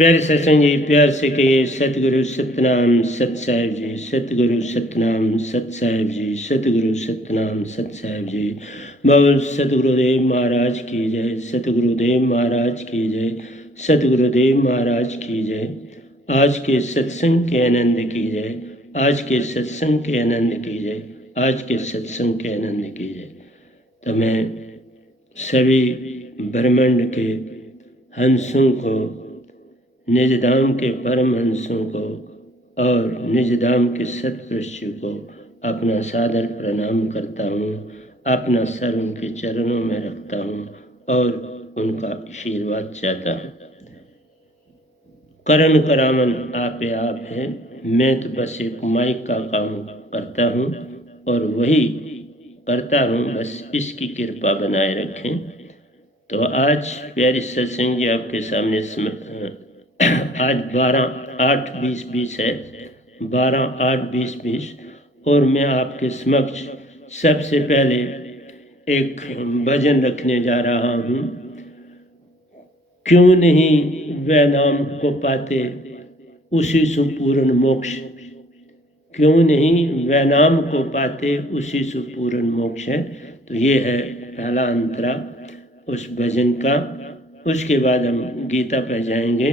प्यारे सत्संग जी, प्यार से कहिए सतगुरु सतनाम सत साहिब जी, सतगुरु सतनाम सत साहिब जी, सतगुरु सतनाम सत साहिब जी। बोल सतगुरुदेव महाराज की जय, सतगुरुदेव महाराज की जय, सतगुरुदेव महाराज की जय। आज के सत्संग के आनंद की जय, आज के सत्संग के आनंद की जय, आज के सत्संग के आनंद की जय। तो मैं सभी ब्रह्मांड के हंसों को, निजधाम के परम हंसों को और निजधाम के सत्पुरुषों को अपना सादर प्रणाम करता हूँ, अपना सर उनके चरणों में रखता हूँ और उनका आशीर्वाद चाहता हूँ। करण करामन आपे आप है, मैं तो बस एक माइक का काम करता हूँ और वही करता हूँ, बस इसकी कृपा बनाए रखें। तो आज प्यारी सत्संग जी आपके सामने आज 12/8/2020 है, 12/8/2020 और मैं आपके समक्ष सबसे पहले एक भजन रखने जा रहा हूँ। क्यों नहीं वह नाम को पाते उसी से पूर्ण मोक्ष, क्यों नहीं वह नाम को पाते उसी से पूर्ण मोक्ष है। तो ये है पहला अंतरा उस भजन का। उसके बाद हम गीता पर जाएंगे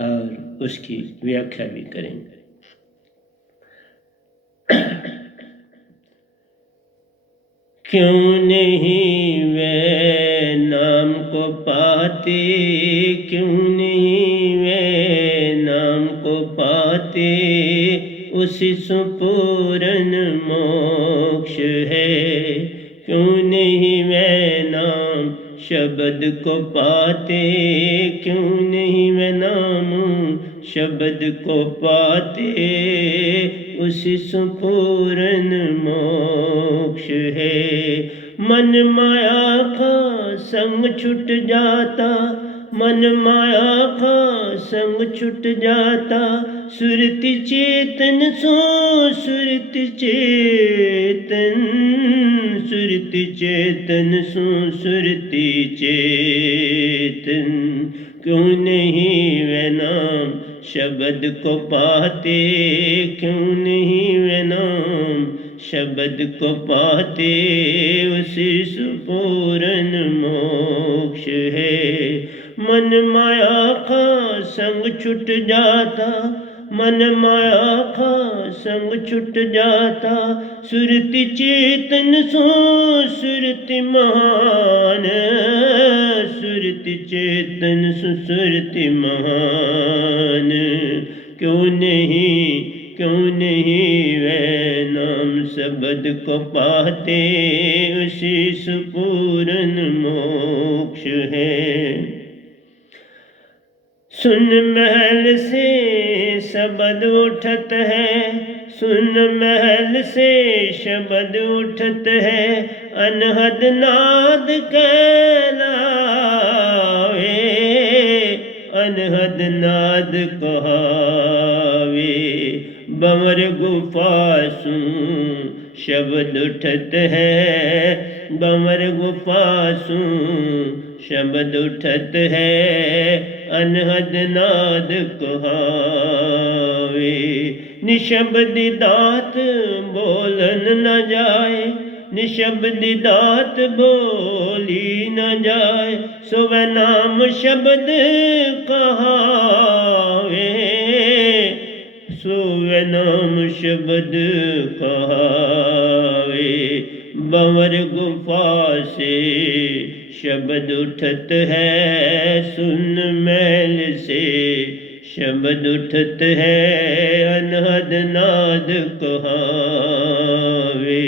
और उसकी व्याख्या भी करेंगे। क्यों नहीं वे नाम को पाते, क्यों नहीं वे नाम को पाते उसी सुपूर्ण मोक्ष है। क्यों नहीं वे नाम शब्द को पाते, क्यों नहीं वे नाम शब्द को पाते उसी सुपूर्ण मोक्ष है। मन माया का संग छुट जाता, मन माया का संग छुट जाता, सुरति चेतन सो सुरति चेतन, सुरति चेतन सो सुरति चेतन। क्यों नहीं वे नाम शब्द को पाते, क्यों नहीं वे नाम शब्द को पाते उसी सुपूर्ण मोक्ष है। मन माया का संग छुट जाता, मन माया का संग छुट जाता, सुरति चेतन सो सुरति महान, सुरति चेतन सो सुरति महान। क्यों नहीं वे नाम शब्द को पाते उसी सुपूर्ण मोक्ष है। सुन महल से शब्द उठत है, सुन महल से शब्द उठत है, अनहद नाद कहलावे, अनहद नाद कहावे। बंवर गुफा सू शब्द उठत है, बंवर गुफा सू शब्द उठत है, अनहद नाद कहावे। निशब्द दात बोलन न जाए, निशब्द दात बोली न जाए, सो वह नाम शब्द कहावे, सो वह नाम शब्द कहावे। बंवर गुफा से शब्द उठत है, सुन महल से शब्द उठत है, अनहद नाद कहावे।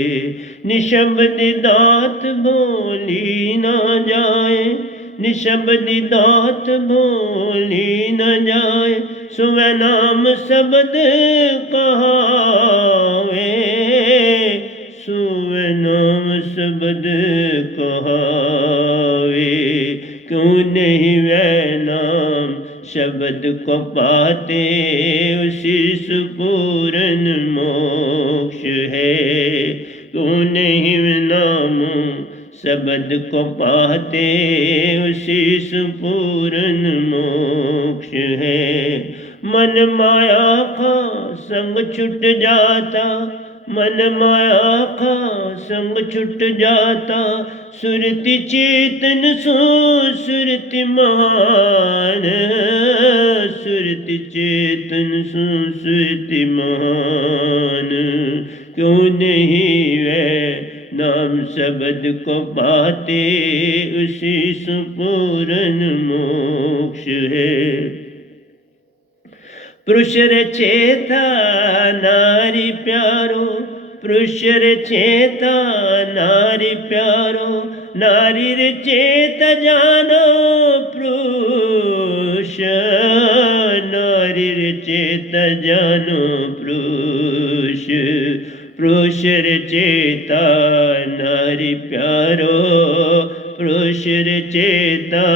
निशब्द दात बोली न जाए, निशब्द दात बोली न जाए, सो वह नाम शब्द कहावे, सो वह नाम शब्द कहावे। क्यों नहीं वह नाम शब्द को पाते उसी सुपूर्ण मोक्ष है। क्यों नहीं वह नाम शब्द को पाते उसी सुपूर्ण मोक्ष है। मन माया का संग छुट जाता, मन माया का संग छुट जाता, सुरति चेतन सो सुरति महान, सुरति चेतन सो सुरति महान। क्यों नहीं वह नाम शब्द को पाते, उसी संपूर्ण मोक्ष है। पुरुष रचेता नारी प्यारो, पुरुष रचेता नारी प्यारो, नारी रचेता जानो पुरुष, नारी रचेता जानो पुरुष। पुरुष रचेता नारी प्यारो, पुरुष रचेता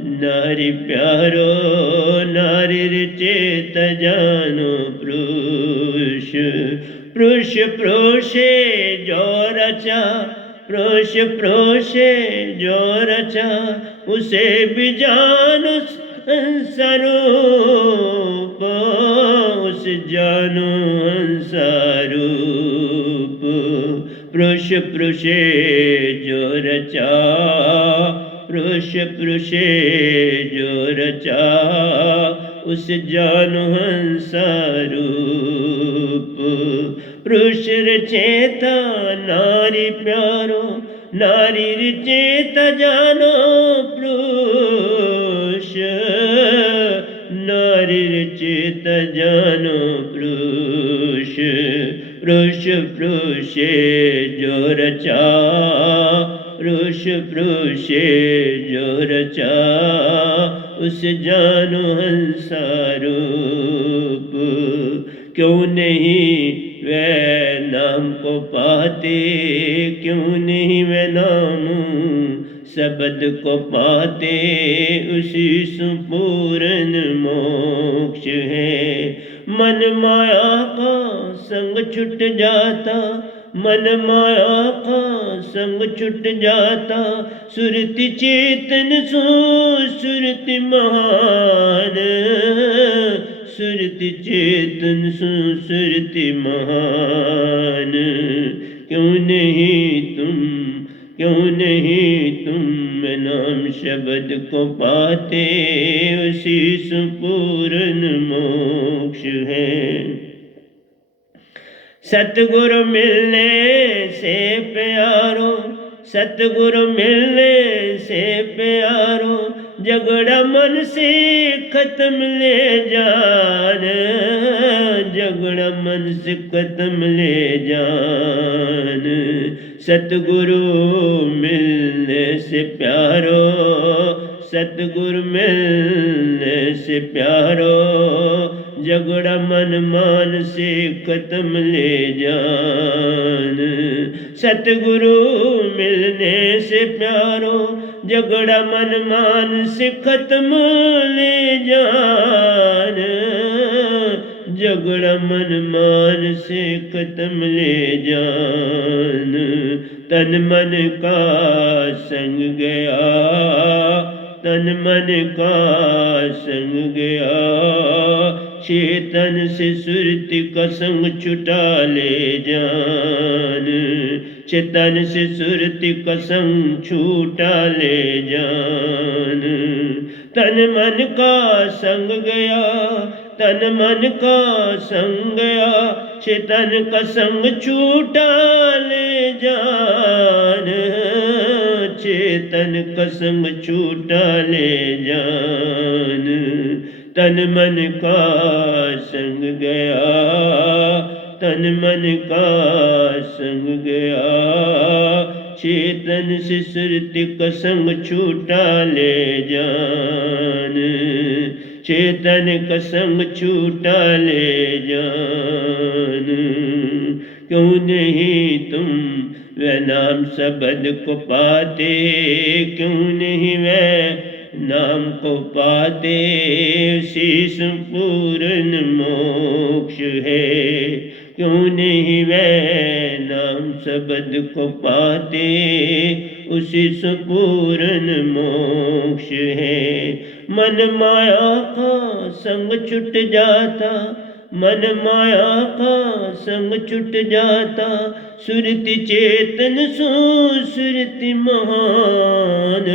नारी प्यारो, नारी रचेत जानो पुरुष। पुरुष पुरुषे जो रचा, पुरुष पुरुषे जो रचा, उसे भी जानो स्वरूप, उस जानो स्वरूप। पुरुष पुरुषे जो रचा, पुरुष पुरुषे जो रचा, उस जानो स्वरूप। पुरुष रचेता नारी प्यारो, नारी रचेता जानो पुरुष, नारी रचेता जानो पुरुष। पुरुष पुरुषे जो रचा, पुरुष पुरुषे जो रचा, उस जानो स्वरूप। क्यों नहीं वह नाम को पाते, क्यों नहीं वह नाम शब्द को पाते, उसी संपूर्ण मोक्ष है। मन माया का संग छुट जाता, मन माया का संग छुट जाता, सुरति चेतन सो सुरति महान, सुरति चेतन सो सुरति महान। क्यों नहीं तुम, क्यों नहीं तुम नाम शब्द को पाते, उसी संपूर्ण मोक्ष है। सतगुरु मिलने से प्यारो, सतगुरु मिलने से प्यारो, झगड़ा मन से खत्म ले जान, झगड़ा मन से खत्म ले जान। सतगुरु मिलने से प्यारो, सतगुरु मिलने से प्यारो, झगड़ा मन मान से खत्म ले जान। सतगुरु मिलने से प्यारो, झगड़ा मन मान से खत्म ले जान, झगड़ा मन मान से खत्म ले जान। तन मन का संग गया, तन मन का संग गया, चेतन से सुरति का संग छुटा ले जान, चेतन से सुरति का संग छूटा ले जान। तन मन का संग गया, तन मन का संग गया, चेतन का संग छूटा ले जान, चेतन का संग छूटा ले जान। तन मन का संग गया, तन मन का संग गया, चेतन से सुरति का संग छूटा ले जान, चेतन का संग छूटा ले जान। क्यों नहीं तुम वह नाम शब्द को पाते, क्यों नहीं वह नाम को पाते, उसी संपूर्ण मोक्ष है। क्यों नहीं वह नाम शब्द को पाते, उसी संपूर्ण मोक्ष है। मन माया का संग छुट जाता, मन माया का संग छुट जाता, सुरति चेतन सो सुरति महान,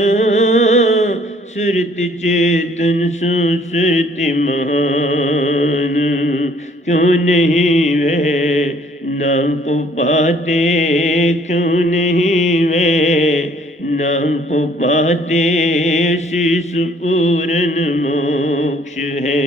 सुरति चेतन सो सुरति महान। क्यों नहीं वे नाम को पाते, क्यों नहीं वे नाम को पाते, शीश पूर्ण मोक्ष है।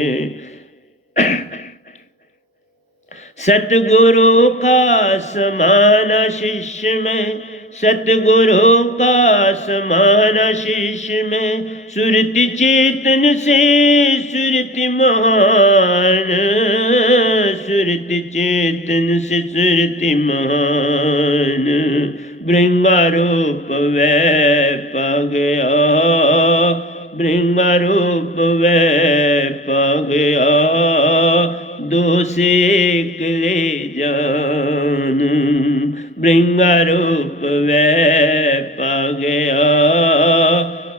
सतगुरु का समान शिष्य में, सतगुरु का समान शिष्य में, सुरति चेतन से सुरति महान, सुरति चेतन से सुरति महान। भृंगारूप वै पा गया, भृंगारूप वै पा गया, दो सेक ले जान। भृंगारूप वै पा गया,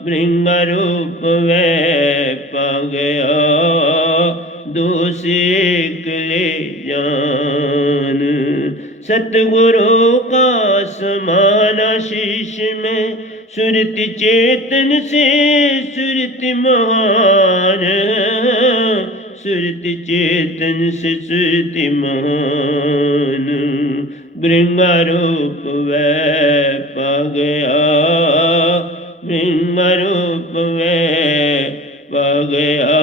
भृंगारूप वै पा गया, दो सेक ले जान। सतगुरु का समान शीश में, सुरति चेतन से सुरति महान, सुरति चेतन से सुरति महान। भृंगारूप वै पा गया, भृंगारूप वै पा गया,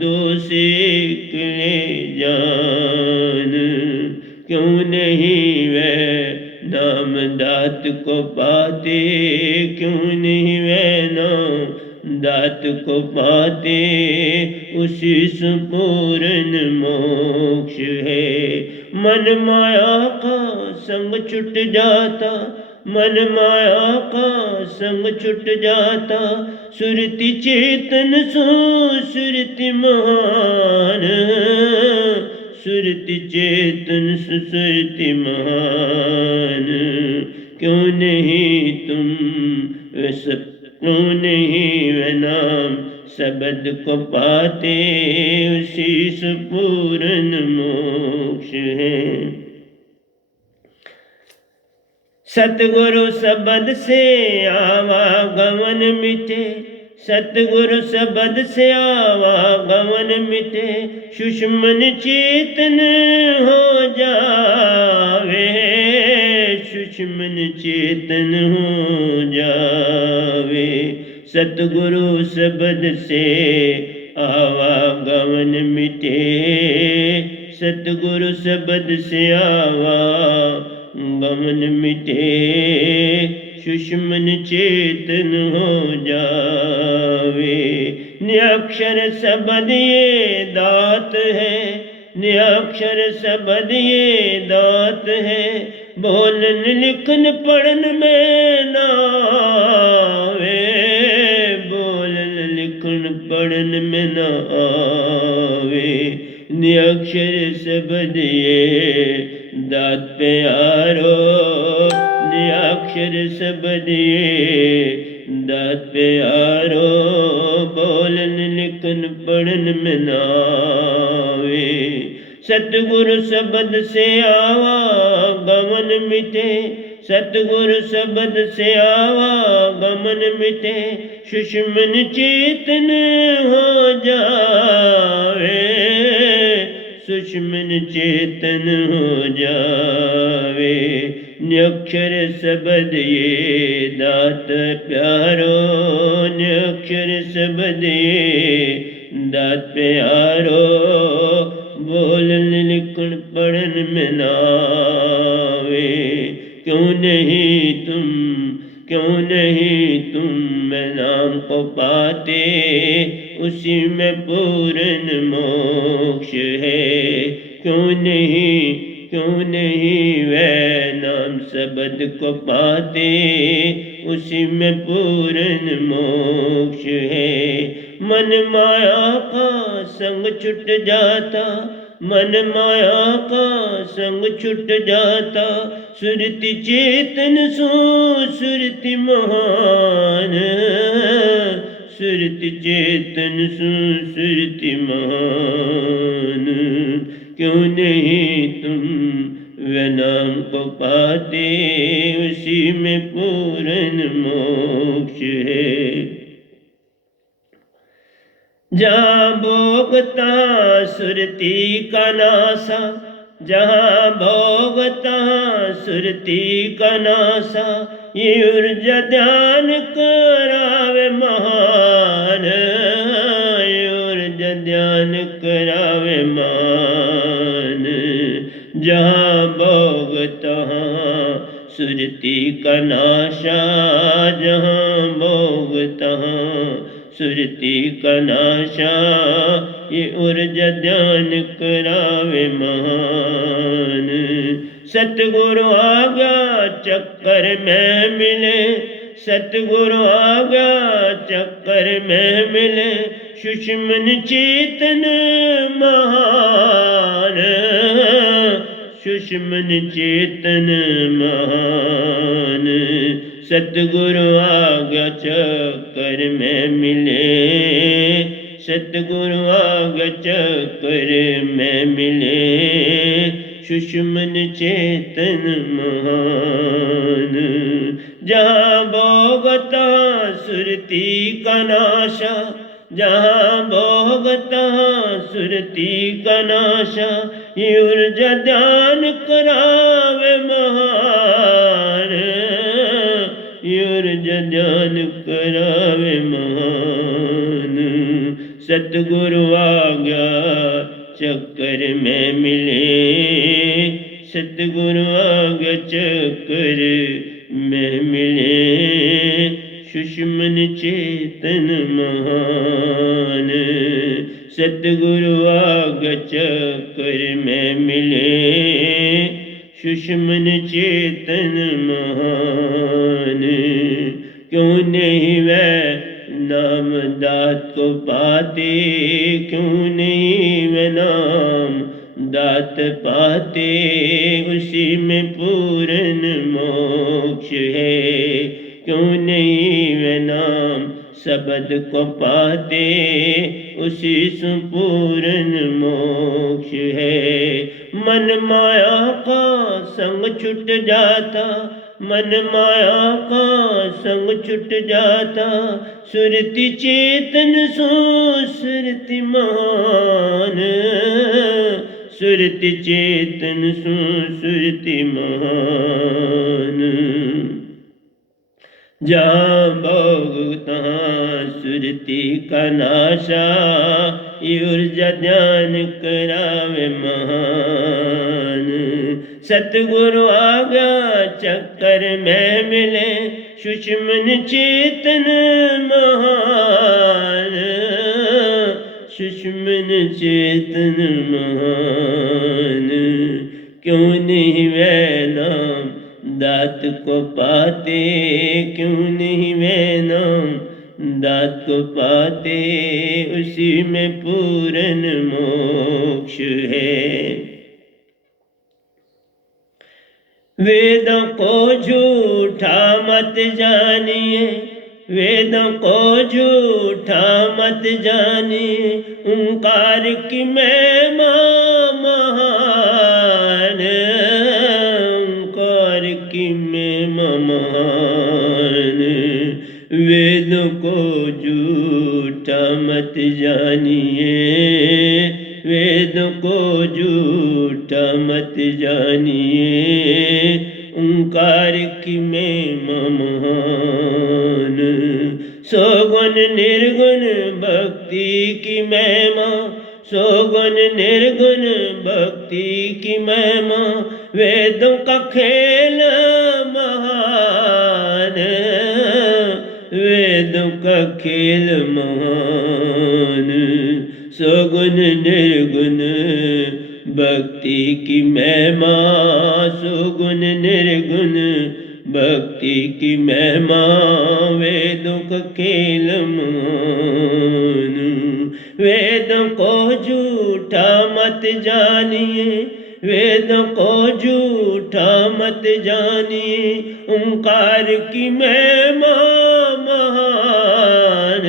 दो सेक ले जान। क्यों नहीं वे नाम दात को पाते, क्यों नहीं वे नाम दात को पाते, उसी संपूर्ण मोक्ष है। मन माया का संग छुट जाता, मन माया का संग छुट जाता, सुरति चेतन सो सुरति महान, सुरति चेतन सो सुरति महान। क्यों नहीं तुम सब, क्यों नहीं वे नाम शब्द को पाते, उसी पूर्ण मोक्ष है। सतगुरु शब्द से आवागमन मिटे, सतगुरु शब्द से आवागमन मिटे, सुषमन चेतन हो जावे, सुषमन चेतन हो जावे। सतगुरु शब्द से आवागमन मिटे, सतगुरु शब्द से आवागमन मिटे, सुषमन चेतन हो जावे। निरक्षर शब्द ये दात है, निरक्षर शब्द ये दात है, बोलन लिखन पढ़न में ना आवे, बोलन लिखन पढ़न में ना आवे। निरक्षर शब्द ये दात प्यारो, निरक्षर शब्द ये दात प्यारो, बोलन लिखन पढ़न में ना आवे। सतगुरु शब्द से आवागमन मिटे, सतगुरु शब्द से आवागमन मिटे, सुषमन चेतन हो जावे, सुषमन चेतन हो जावे। निरक्षर शब्द ये दात प्यारो, निरक्षर शब्द ये दात प्यारो, बोलन लिखन पढ़न में ना आवे। क्यों नहीं तुम, क्यों नहीं तुम मैं नाम को पाते, उसी में पूर्ण मोक्ष है। क्यों नहीं, क्यों नहीं वह नाम शब्द को पाते, उसी में पूर्ण मोक्ष है। मन माया का संग छुट जाता, मन माया का संग छुट जाता, सुरति चेतन सो सुरति महान, सुरति चेतन सुरति महान। क्यों नहीं तुम वे नाम को पाते, उसी में पूर्ण मोक्ष है। जहाँ भोगता सुरति का नासा, जहाँ भोगता सुरति का नासा, ये ऊर्जा ध्यान करावे महान, ये ऊर्जा ध्यान करावे मान। जहाँ भोगता सुरति का नाशा, जहाँ भोगता सुरति का नाशा, ये ऊर्जा ध्यान करावे महान। सतगुरु आज्ञा चक्कर में मिले, सतगुरु आज्ञा चक्कर में मिले, सुषमन चेतन महान, सुषमन चेतन महान। सतगुरु आज्ञा चक्कर में मिले, सतगुरु आज्ञा चक्कर में मिले, सुषमन चेतन महान। जहाँ भोगता सुरति का नाशा, जहाँ भोगता सुरति का नाशा, ये ऊर्जा ध्यान करावे महान, ये ऊर्जा ध्यान करावे महान। सतगुरु आज्ञा चक्कर में मिले, सतगुरु आज्ञा चक्कर में मिले, सुषमन चेतन महान। सतगुरु आज्ञा चक्कर में मिले, सुषमन चेतन महान। क्यों नहीं वह नाम दात को पाते, क्यों नहीं वह नाम दात पाते, उसी में पूर्ण मोक्ष है। क्यों नहीं वे नाम शब्द को पाते, उसी संपूर्ण मोक्ष है। मन माया का संग छुट जाता, मन माया का संग छुट जाता, सुरति चेतन सो सुरति महान, सुरति चेतन सो सुरति महान। जहाँ भोगता सुरति का नाशा, ऊर्जा ध्यान करावे महान। सतगुरु आज्ञा चक्कर में मिले, सुषमन चेतन महान, सुषमन चेतन महान। क्यों नहीं वे नाम दात को पाते, क्यों नहीं वे नाम दात को पाते, उसी में पूर्ण मोक्ष है। वेदों को झूठा मत जानिए, वेदों को झूठा मत जानिए, ओंकार की महिमा महान, ओंकार की महिमा महान। वेदों को झूठा मत जानिए, वेदों को झूठा मत जानिए, ओंकार की महिमा महान। सौगुण निर्गुण भक्ति की महिमा, सौगुण निर्गुण भक्ति की महिमा, वेदों का खेल महान, वेदों का खेल महान। सगुण निर्गुण भक्ति की महिमा, सुगुण निर्गुण भक्ति की महिमा, वेदों का खेल मान। वेदों को झूठा मत जानिए, वेदों को झूठा मत जानिए, ओंकार की महिमा महान,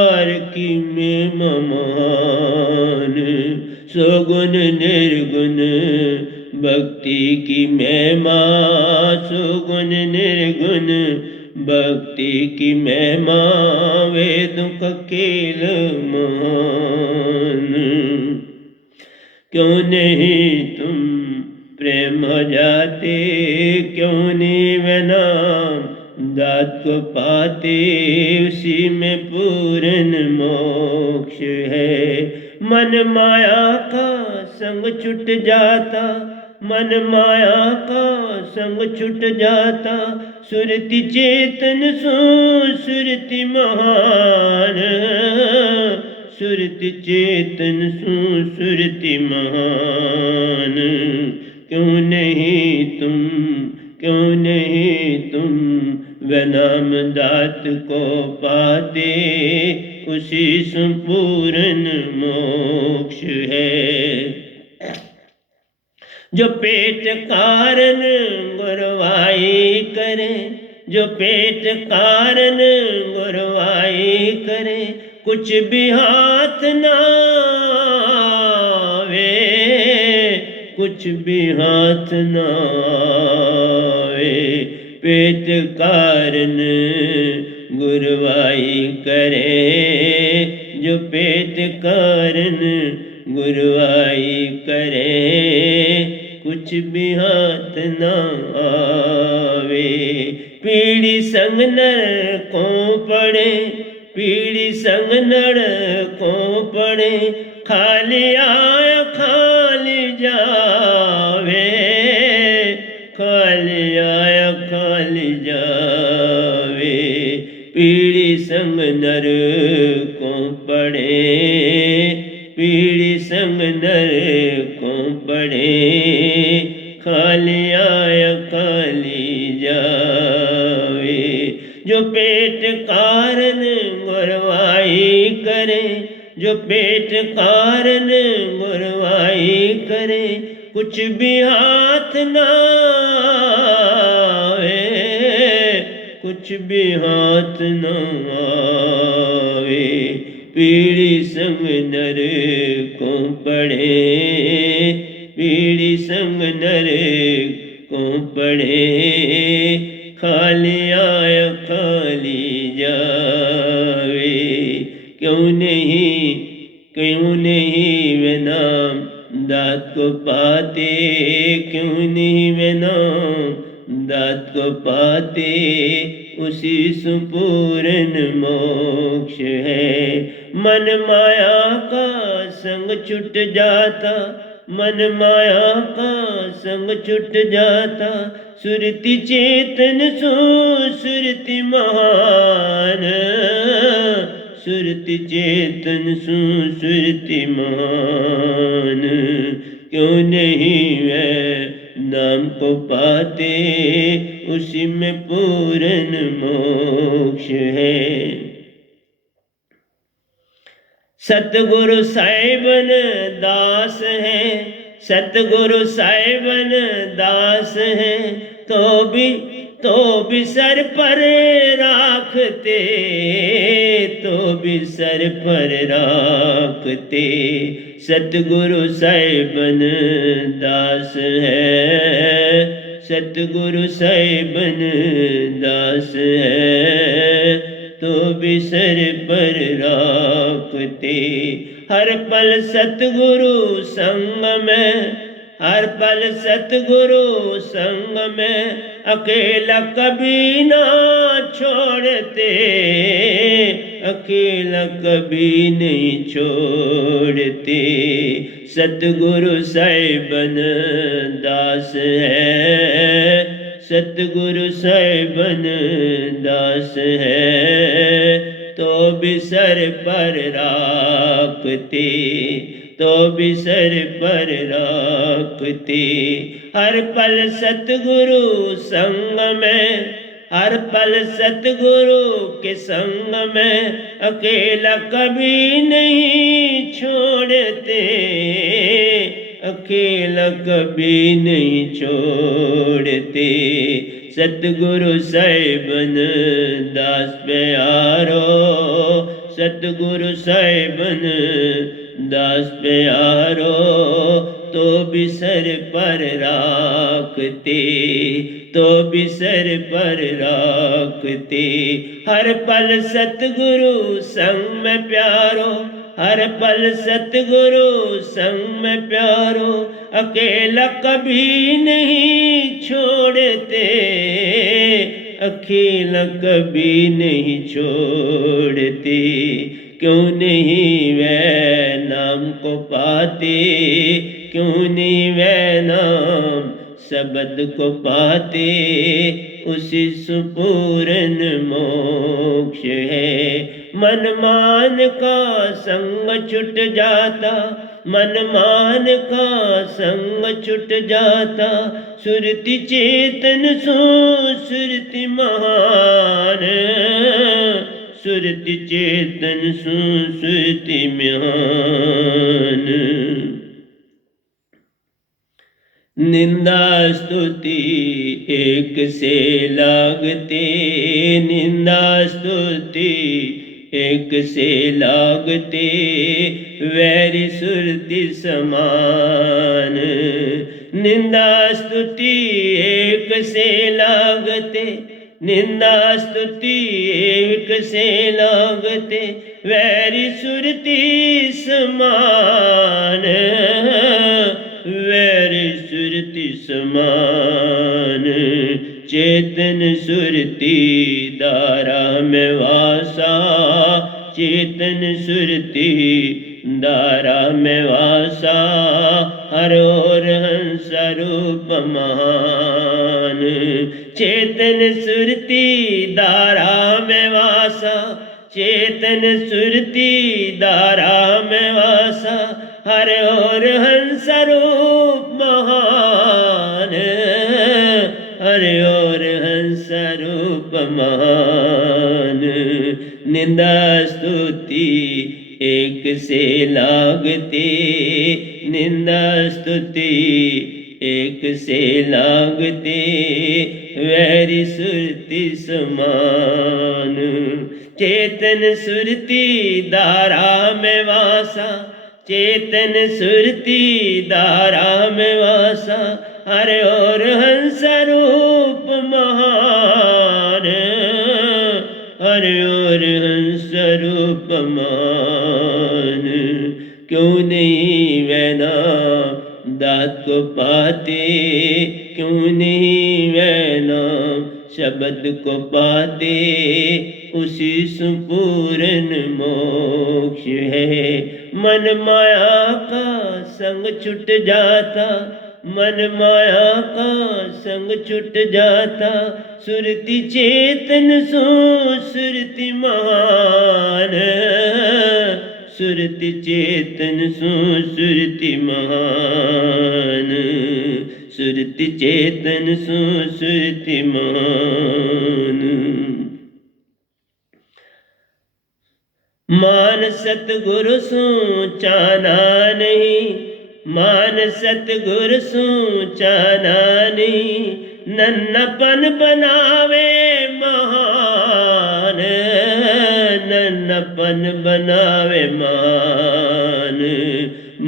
निराकार की महिमा महान, सुगुण निर्गुण भक्ति की महिमा, सुगुण निर्गुण भक्ति की महिमा, वेदों का खेल महान। क्यों नहीं तुम प्रेम हो जाते, क्यों नहीं वे नाम दात को पाते, उसी में पूर्ण मोक्ष है। मन माया का संग छूट जाता, मन माया का संग छूट जाता, सुरति चेतन सो सुरति महान, सुरति चेतन सो सुरति महान। क्यों नहीं तुम, क्यों नहीं तुम वे नाम दात को पाते, उसी संपूर्ण मोक्ष है। जो पेट कारण गुरवाई करे, जो पेट कारण गुरवाई करे, कुछ भी हाथ ना आवे, कुछ भी हाथ ना आवे। पेट कारण गुरवाई करे, जो पेट कारण गुरवाई करे, कुछ भी हाथ ना आवे। पीढ़ी संग नर को पड़े, पीढ़ी संग नर को पड़े, खाली आया खाली जावे, खाली आया खाली जावे। पीढ़ी संग नर को पड़े, पीढ़ी संग नर को पड़े, खाली आया खाली जावे। जो पेट कारण गुरवाई करे, जो पेट कारण गुरवाई करे, कुछ भी हाथ ना आवे, कुछ भी हाथ ना आवे। पीढ़ी संग नर को पड़े, पीढ़ी संग नर को पड़े, खाली आया खाली जावे। क्यों नहीं, क्यों नहीं वे नाम दात को पाते, क्यों नहीं वे नाम दात को पाते, उसी संपूर्ण मोक्ष है। मन माया का संग छूट जाता, मन माया का संग छूट जाता, सुरति चेतन सो सुरति महान, सुरति चेतन सो सुरति महान। क्यों नहीं वे नाम को पाते, उसी में पूर्ण मोक्ष है। सतगुरु साहिबन दास है, सतगुरु साहिबन दास है, तो भी सर पर राखते, तो भी सर पर राखते। सतगुरु साहिबन दास है, सतगुरु साहिबन दास है, तो भी सर पर राखते। हर पल सतगुरु संग में, हर पल सतगुरु संग में, अकेला कभी ना छोड़ते, अकेला कभी नहीं छोड़ते। सतगुरु साहिबन दास है, सतगुरु साहिबन दास है, तो भी सर पर राखते, तो भी सर पर राखते। हर पल सतगुरु संग में, हर पल सतगुरु के संग में, अकेला कभी नहीं छोड़ते, अकेला कभी नहीं छोड़ते। सतगुरु साहिबन दास प्यारो, सतगुरु साहिबन दास प्यारो, तो बिसर पर राखते, तो बिसर पर राखते। हर पल सतगुरु संग में प्यारो, हर पल सतगुरु संग में प्यारो, अकेला कभी नहीं छोड़ते, अकेला कभी नहीं छोड़ते। क्यों नहीं वह नाम को पाते, क्यों नहीं वह नाम शब्द को पाते, उसी सुपूर्ण मोक्ष है। मन मान का संग छुट जाता, मन मान का संग छुट जाता, सुरति चेतन सो सुरति महान, सुरति चेतन सो सुरति महान। निंदा स्तुति एक से लागते, निंदा स्तुति एक से लागते, वैरी सुरति समान। निंदा स्तुति एक से लागते, निंदा स्तुति एक से लागते, वैरी सुरति समान, वैरी सुरति समान। चेतन सुरति दारा में वासा, चेतन सुरति दारा में वासा, हर ओर हंस रूप महान। चेतन सुरति दारा में वासा, चेतन सुरति दारा में वासा, हर ओर हंस रूप महान, हर ओर हंस रूप महान। निंदा स्तुति एक से लागते, निंदा स्तुति एक से लागते, वैरी सुरति समान। चेतन सुरति दारा में वासा, चेतन सुरति दारा में वासा, हर ओर हंस रूप महान, हर ओर हंस रूप महान। क्यों नहीं वह नाम दात को पाते, क्यों नहीं वह नाम शब्द को पाते, उसी संपूर्ण मोक्ष है। मन माया का संग छुट जाता, मन माया का संग छुट जाता, सुरति चेतन सो सुरति महान, सुरति चेतन सो सुरति महान, सुरति चेतन सो सुरति महान। मान सतगुरु सो चाना नहीं, मान सतगुरु सो चाना नहीं, नन्नापन बनावे महान, नन्नापन बनावे महान।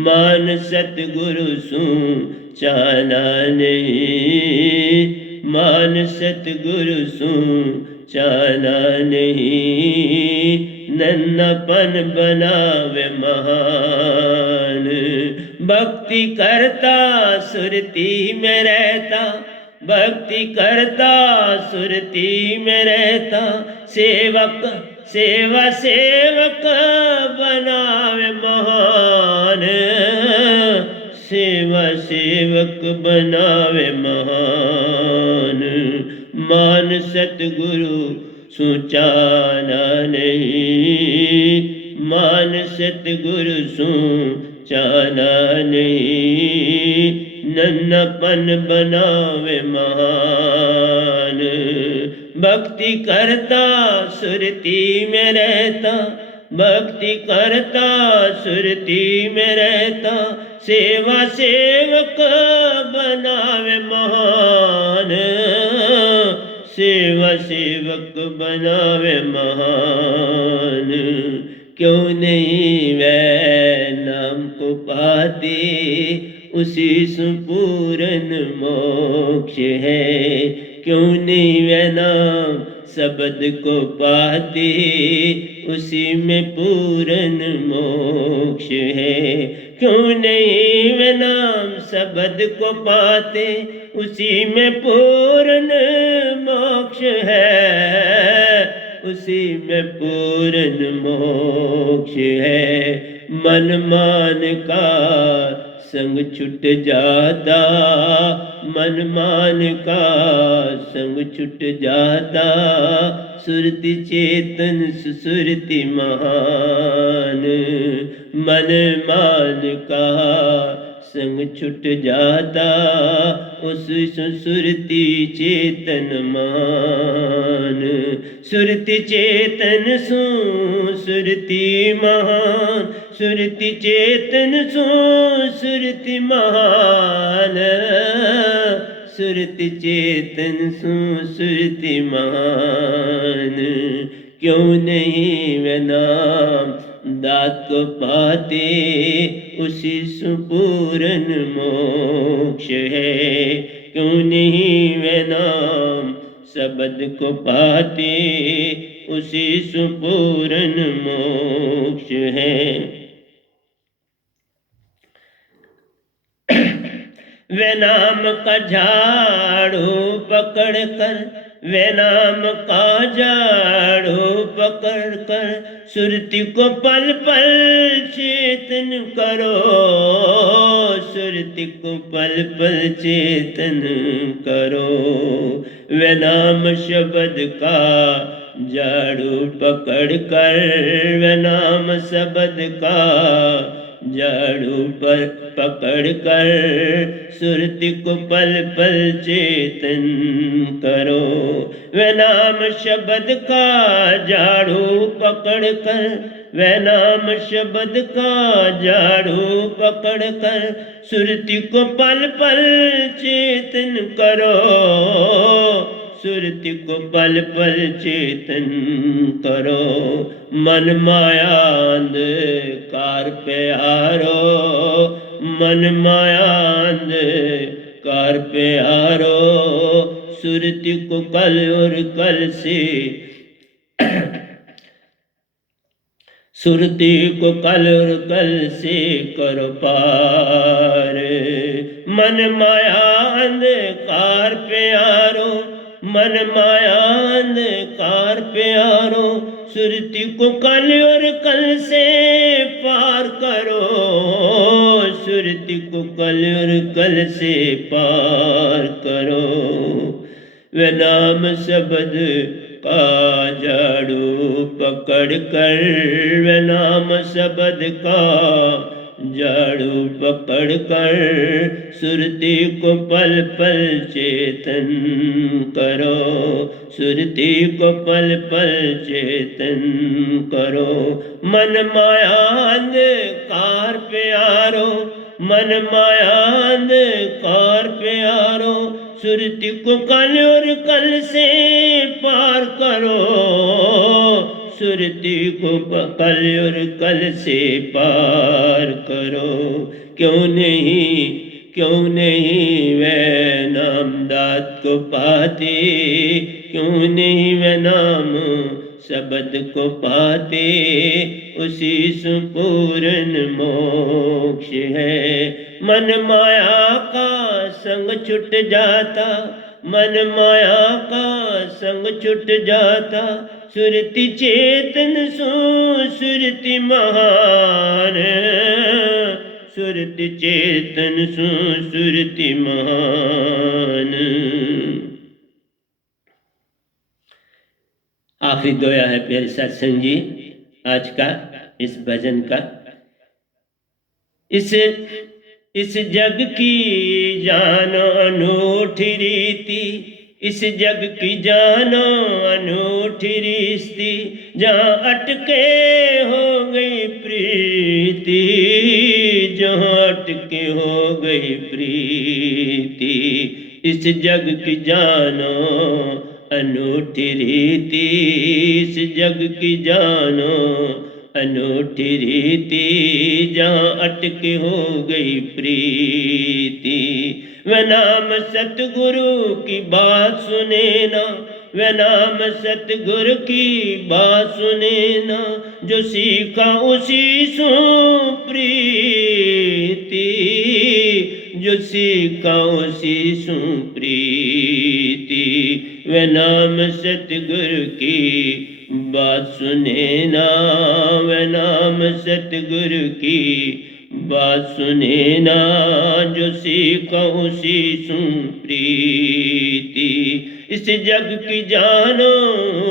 मान सतगुरु सो चाना नहीं, मान सतगुरु सो चाना नहीं, नन्नापन बनावे महान। भक्ति करता सुरति में रहता, भक्ति करता सुरति में रहता, सेवक सेवा सेवक बनावे महान, सेवा सेवक बनावे महान। मान सतगुरु सुचाना नहीं, मान सतगुरु सुचाना नहीं, नन्नापन बनावे महान। भक्ति करता सुरति में रहता, भक्ति करता सुरति में रहता, सेवा सेवक बनावे महान, सेवा सेवक बनावे महान। क्यों नहीं वह नाम को पाते, उसी संपूर्ण मोक्ष है। क्यों नहीं वह नाम शब्द को पाते, उसी में पूर्ण मोक्ष है। क्यों नहीं वह नाम शब्द को पाते, उसी में पूर्ण मोक्ष है, उसी में पूर्ण मोक्ष है। मन मान का संग छुट जाता, मन मान का संग छुट जाता, सुरति चेतन सुसुरति महान। मन मान का संग छुट जाता, उस सुरति चेतन मान। सुरति चेतन सुरति महान, सुरति चेतन सुरति महान, सुरति चेतन सुरति महान। क्यों नहीं वे नाम दात को पाते, उसी संपूर्ण मोक्ष है। क्यों नहीं वे नाम शब्द को पाते, उसी संपूर्ण मोक्ष है। वे नाम का झाड़ू पकड़ कर, वे नाम का झाड़ू पकड़ कर, सुरति को पल पल चेतन करो, सुरति को पल पल चेतन करो। वे नाम शब्द का झाड़ू पकड़ कर, वे नाम शब्द का झाड़ू पर पकड़ कर, सुरति को पल पल चेतन करो। वे नाम शब्द का झाड़ू पकड़ कर, वे नाम शब्द का झाड़ू पकड़ कर, सुरति को पल पल चेतन करो, सुरति को पल पल चेतन करो। मन माया अंधकार पे हारो, मन माया अंधकार पे हारो, सुरति को कल और कल से सुरति को कल और कल से करो पार। मन माया अंधकार पे हारो, मन माया अंधकार पे हारो, सुरति को कल और कल से पार करो, सुरति को कल और कल से पार करो। वे नाम शब्द का झाड़ू पकड़ कर, वे नाम शब्द का झाड़ू पकड़ कर, सुरति को पल पल चेतन करो, सुरति को पल पल चेतन करो। मन माया अंधकार पे हारो, मन माया अंधकार पे हारो, सुरति को कल और कल से पार करो, सुरति को कल और कल से पार करो। क्यों नहीं वे नाम दात को पाते, क्यों नहीं वे नाम शब्द को पाते, उसी संपूर्ण मोक्ष है। मन माया का संग छुट जाता, मन माया का संग छुट जाता, सुरति चेतन सुरति महान, सुरति चेतन सुरति महान। आखिरी दोया है प्यारे सत्संग जी आज का इस भजन का। इस जग की जानो अनूठी रीति, इस जग की जानो अनूठी रीति, जहाँ अटके हो गई प्रीति, जहाँ अटके हो गई प्रीति। इस जग की जानो अनूठी रीति, इस जग की जानो अनूठी रीति जहाँ अटके हो गई प्रीति। वह नाम सतगुरु की बात सुने ना, वह नाम सतगुरु की बात सुने ना, जो सीखा उसी सो प्रीति, जो सीखा उसी सो प्रीति। वह नाम सतगुरु की बात सुने ना, वह नाम सतगुरु की बात सुने ना, जो सीखा उसी सु प्रीति। इस जग की जानो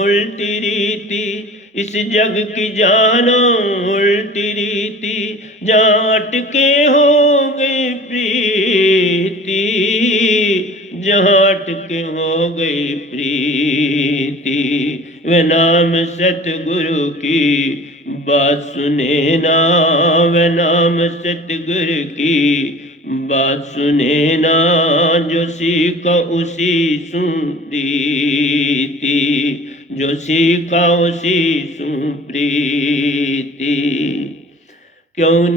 उल्टी रीति, इस जग की जानो उल्टी रीति, जहाँ अटके हो गई प्रीति, जहाँ अटके हो गई प्रीति। वह नाम सतगुरु की बात सुने ना, वह नाम सतगुरु की बात सुने ना, जो सीखा उसी सु प्रीति, जो सीखा उसी सु प्रीति। क्यों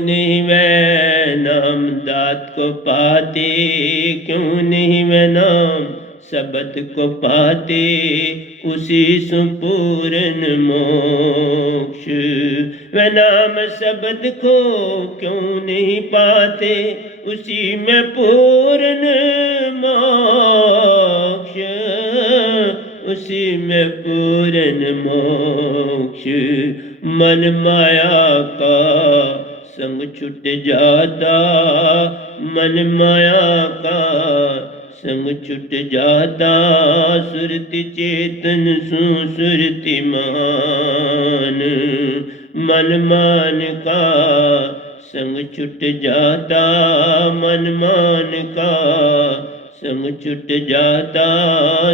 नहीं वह नाम दात को पाते, क्यों नहीं वह नाम शब्द को पाते, उसी संपूर्ण मोक्ष। वह नाम शब्द को क्यों नहीं पाते, उसी में पूर्ण मोक्ष, उसी में पूर्ण मोक्ष। मन माया का संग छूट जाता, मन माया का संग छूट जाता, सुरति चेतन सुरति मान। मन मान का संग छूट जाता, मन मान का संग छूट जाता,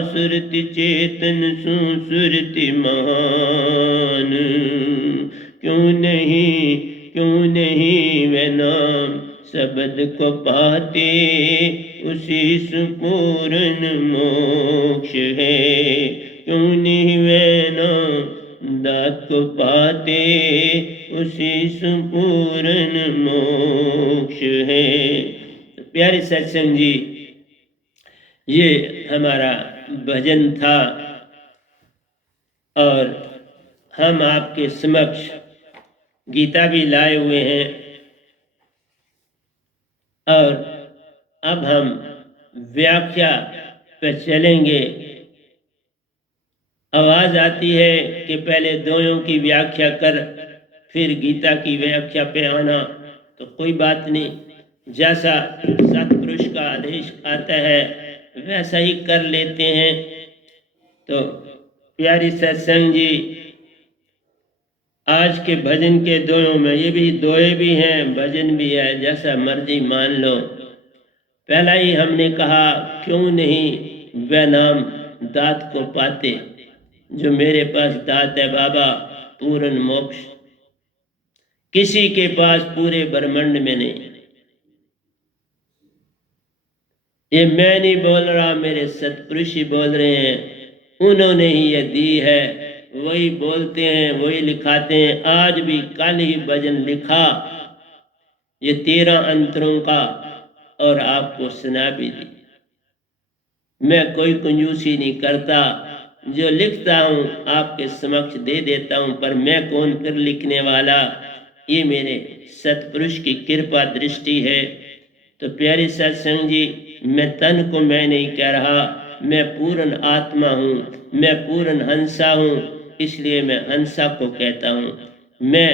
सुरति चेतन सुरति मान। क्यों नहीं वे नाम शब्द को पाते, उसी संपूर्ण मोक्ष है। क्यों नहीं वे नाम दात को पाते, उसी संपूर्ण मोक्ष है। प्यारे सत्संग जी, ये हमारा भजन था और हम आपके समक्ष गीता भी लाए हुए हैं। और अब हम व्याख्या पे चलेंगे। आवाज आती है कि पहले दोनों की व्याख्या कर फिर गीता की व्याख्या पे आना, तो कोई बात नहीं, जैसा सतपुरुष का आदेश आता है वैसा ही कर लेते हैं। तो प्यारी सत्संग जी, आज के भजन के दोनों में, ये भी दोए भी हैं, भजन भी है, जैसा मर्जी मान लो। पहला ही हमने कहा, क्यों नहीं वह नाम दात को पाते, जो मेरे पास दात है बाबा, पूर्ण मोक्ष किसी के पास पूरे ब्रह्मांड में नहीं। ये मैं नहीं बोल रहा, मेरे सतपुरुष ही बोल रहे हैं। उन्होंने ही ये दी है, वही बोलते हैं, वही लिखाते हैं। आज भी कल ही भजन लिखा, ये 13 अंतरों का, और आपको सुना भी दी। मैं कोई कंजूसी नहीं करता, जो लिखता हूँ आपके समक्ष दे देता हूँ, पर मैं कौन फिर लिखने वाला, ये मेरे सतपुरुष की कृपा दृष्टि है। तो प्यारे सत्संग जी, मैं तन को मैं नहीं कह रहा, मैं पूर्ण आत्मा हूँ, मैं पूर्ण हंसा हूँ, इसलिए मैं हंसा को कहता हूँ। मैं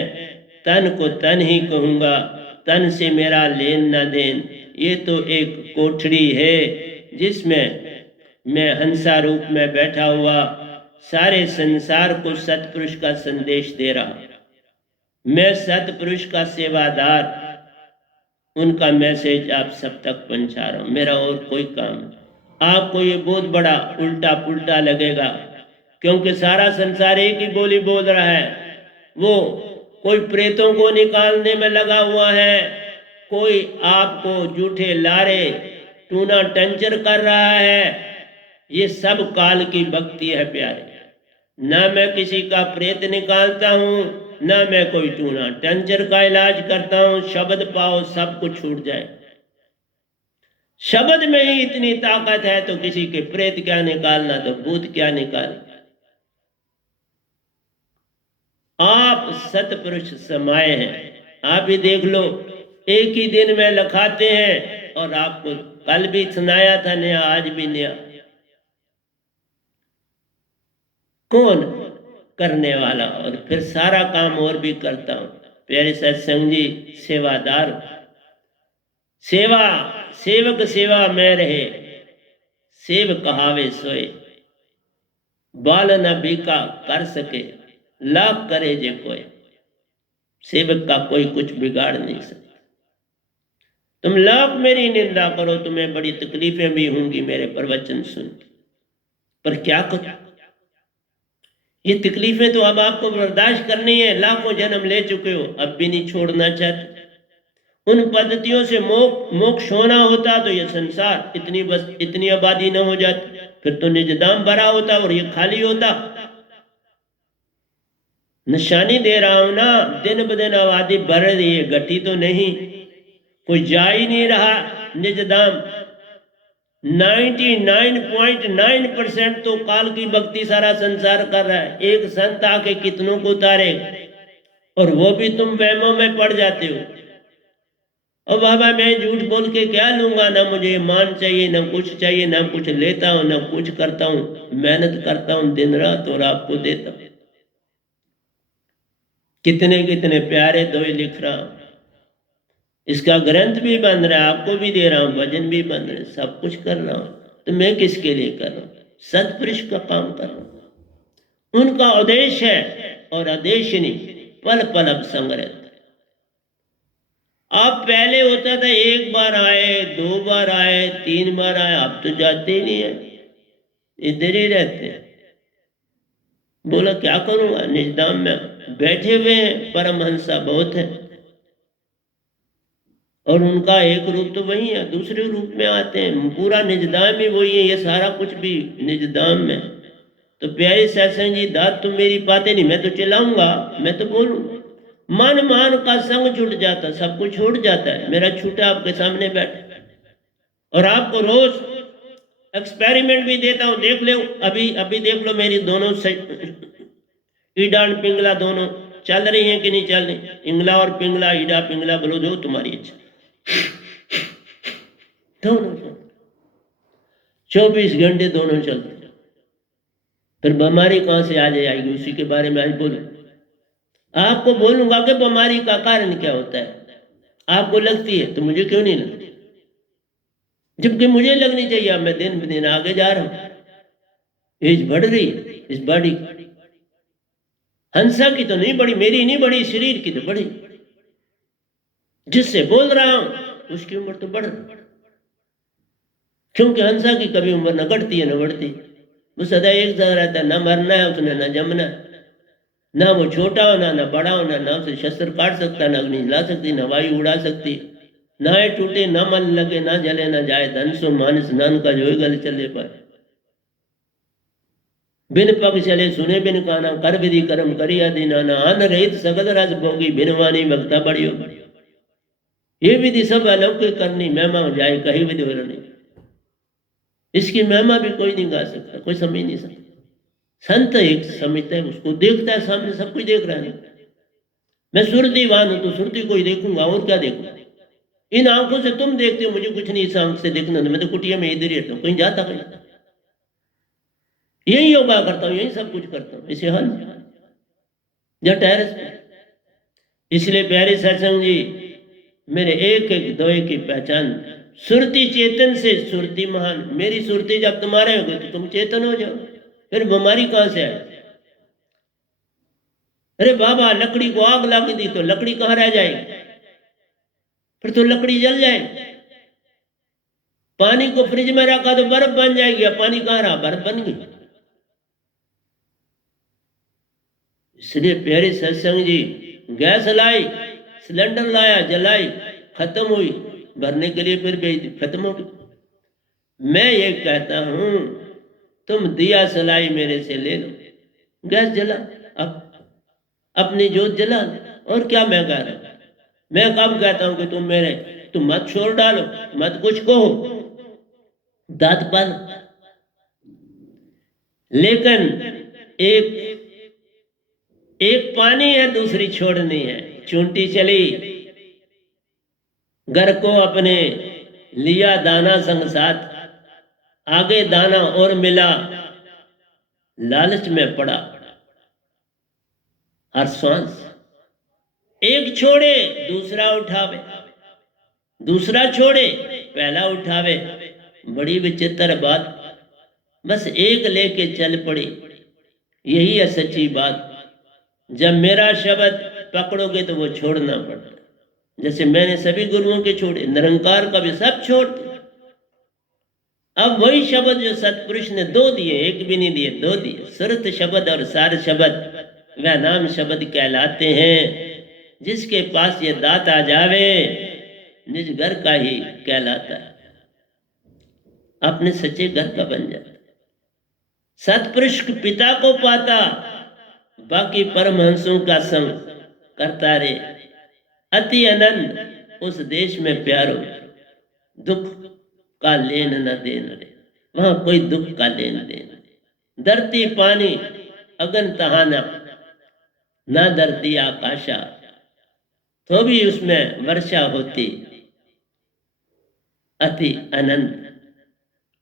तन को तन ही कहूँगा, तन से मेरा लेन न देन। ये तो एक कोठड़ी है जिसमें मैं हंसा रूप में बैठा हुआ सारे संसार को सतपुरुष का संदेश दे रहा। मैं सतपुरुष का सेवादार, उनका मैसेज आप सब तक पहुंचा रहा हूँ। मेरा और कोई काम नहीं। आपको ये बहुत बड़ा उल्टा पुल्टा लगेगा, क्योंकि सारा संसार एक ही बोली बोल रहा है। वो कोई प्रेतों को निकालने में लगा हुआ है, कोई आपको झूठे लारे टूना टंचर कर रहा है। ये सब काल की भक्ति है प्यारे। ना मैं किसी का प्रेत निकालता हूँ, ना मैं कोई टूना टंचर का इलाज करता हूँ। शब्द पाओ सब कुछ छूट जाए। शब्द में ही इतनी ताकत है तो किसी के प्रेत क्या निकालना, तो भूत क्या निकालना। आप सतपुरुष समाये हैं। आप ही देख लो, एक ही दिन में लखाते हैं, और आपको कल भी सुनाया था नया, आज भी नया। कौन करने वाला, और फिर सारा काम और भी करता हूं। प्यारे सत्संग जी, सेवादार सेवा, सेवक सेवा में रहे, सेव कहावे सोए। बाल न बीका कर सके, लाभ करे जे कोई। सेवक का कोई कुछ बिगाड़ नहीं सकता। तुम लाख मेरी निंदा करो, तुम्हें बड़ी तकलीफें भी होंगी मेरे प्रवचन सुन के, पर क्या करो। ये तकलीफें तो अब आपको बर्दाश्त करनी है। लाखों जन्म ले चुके हो, अब भी नहीं छोड़ना चाहते। उन पद्धतियों से मोक्ष होना होता तो ये संसार इतनी आबादी न हो जाती, फिर तो निजदाम भरा होता और ये खाली होता। निशानी दे रहा हूं ना, दिन ब दिन आबादी बढ़ रही है, घटी तो नहीं। कोई जा ही नहीं रहा निजदाम। 99.9% तो काल की भक्ति सारा संसार कर रहा है। एक संत आके कितनों को उतारे, और वो भी तुम वहमों में पड़ जाते हो। और बाबा मैं झूठ बोल के क्या लूंगा, ना मुझे मान चाहिए, ना कुछ चाहिए, ना कुछ लेता हूं, ना कुछ करता हूं। मेहनत करता हूं दिन रात और आपको देता हूं। कितने कितने प्यारे दोहे लिख रहा हूं, इसका ग्रंथ भी बन रहा है, आपको भी दे रहा हूं, भजन भी बन रहे, सब कुछ कर रहा हूं। तो मैं किसके लिए कर रहा हूं? सत्पुरुष का काम कर रहा हूं। उनका उद्देश्य है, और आदेश नहीं, पल पल अब संग रहता। आप पहले होता था एक बार आए, 2 बार आए, 3 बार आए, आप तो जाते ही नहीं है, इधर ही रहते हैं। बोला क्या करूंगा, निजधाम में बैठे हुए हैं परमहंसा बहुत है, और उनका एक रूप तो वही है, दूसरे रूप में आते हैं। पूरा निजधाम ही वही है, ये सारा कुछ भी निजधाम में। तो प्यारे सत्संग जी, दाद तुम मेरी पाते नहीं, मैं तो चिल्लाऊंगा, मैं तो बोलूंगा। मन मान का संग छूट जाता, सब कुछ छूट जाता है। मेरा छूटा आपके सामने बैठा, और आपको रोज एक्सपेरिमेंट भी देता हूं, देख लो। अभी अभी देख लो, मेरी दोनों ईडा और पिंगला दोनों चल रही हैं कि नहीं चल रही। इंगला और पिंगला, ईडा पिंगला, बोलो जो तुम्हारी इच्छा। दोनों 24 घंटे दोनों चलते। फिर बीमारी कहां से आ जाएगी, उसी के बारे में आज बोलो। आपको बोलूंगा कि बीमारी का कारण क्या होता है। आपको लगती है तो मुझे क्यों नहीं लगती, जबकि मुझे लगनी चाहिए। अब मैं दिन ब दिन आगे जा रहा हूं, एज बढ़ रही है इस बॉडी। हंसा की तो नहीं बढ़ी, मेरी नहीं बढ़ी, शरीर की तो बढ़ी। जिससे बोल रहा हूं उसकी उम्र तो बढ़ रही, क्योंकि हंसा की कभी उम्र न घटती है न बढ़ती। वो सदा एक जगह रहता है, न मरना है उसने, न जमना है। ना वो छोटा होना, ना बड़ा होना, ना उसे शस्त्र काट सकता, ना अग्नि जला सकती, ना वायु उड़ा सकती। ना ये टूटे, ना मल लगे, ना जले, ना जाए धन सो मानस नान का जो गल चले पाए। बिन पग चले सुने बिन काना, कर विधि कर्म करी आदि नाना। अन रहित सगल रस भोगी, बिन वाणी भक्ता बढ़ियो। ये विधि सब अलौकिक करनी, महिमा हो जाए कही विधि वर्णी। इसकी महिमा भी कोई नहीं गा सकता, कोई समझ नहीं सकता। संत एक समझता है, उसको देखता है, सामने सब कुछ देख रहा है। मैं सुरतिवान हूं तो सुरती को ही देखूंगा, और क्या देखूंगा। इन आंखों से तुम देखते हो, मुझे कुछ नहीं इस आंख से देखना। मैं तो कुटिया में इधर ही रहता हूँ, कहीं जाता कहीं, यही योगा करता हूँ, यही सब कुछ करता हूँ। इसे हल या टेरेस पे। इसलिए प्यारे सत्संग जी, मेरे एक एक दोहे की पहचान, सुरती चेतन से सुरती महान। मेरी सुरती जब तुम्हारे हो गई तो तुम चेतन हो जाओ, फिर बीमारी कहां से आए। अरे बाबा, लकड़ी को आग लग दी तो लकड़ी कहां रह जाएगी, फिर तो लकड़ी जल जाएगी। पानी को फ्रिज में रखा तो बर्फ बन जाएगी, अब पानी कहां रहा, बर्फ बन गई। इसलिए प्यारे सत्संग जी, गैस लाई, सिलेंडर लाया, जलाई, खत्म हुई, भरने के लिए फिर भेज दी, खत्म हो गई। मैं ये कहता हूं, तुम दिया सलाई मेरे से ले लो, गैस जला, अपनी जोत जला। और क्या मैं कह रहा हूं? मैं कब कहता हूं कि तुम मत छोड़ डालो, मत कुछ कहो, दांत पालो, लेकिन एक एक पानी है, दूसरी छोड़नी है। चूंटी चली, घर को अपने लिया दाना संग साथ, आगे दाना और मिला, लालच में पड़ा हर सांस। एक छोड़े दूसरा उठावे, दूसरा छोड़े पहला उठावे। बड़ी विचित्र बात, बस एक लेके चल पड़ी, यही है सच्ची बात। जब मेरा शब्द पकड़ोगे तो वो छोड़ना पड़ता है। जैसे मैंने सभी गुरुओं के छोड़े, निरंकार का भी सब छोड़ दिया। अब वही शब्द जो सतपुरुष ने दो दिए, एक भी नहीं दिए, दो दिए, सुरत शब्द और सार शब्द, वह नाम शब्द कहलाते हैं। जिसके पास ये दात आ जावे, निज घर का ही कहलाता है, अपने सच्चे घर का बन जाता। सतपुरुष पिता को पाता, बाकी परमहंसों का संग करता रे। अति आनंद उस देश में प्यारो, दुख का लेन न देन रे। वहां कोई दुख का लेन देन। धरती पानी अगन तहाना, ना धरती आकाशा, तो भी उसमें वर्षा होती, अति आनंद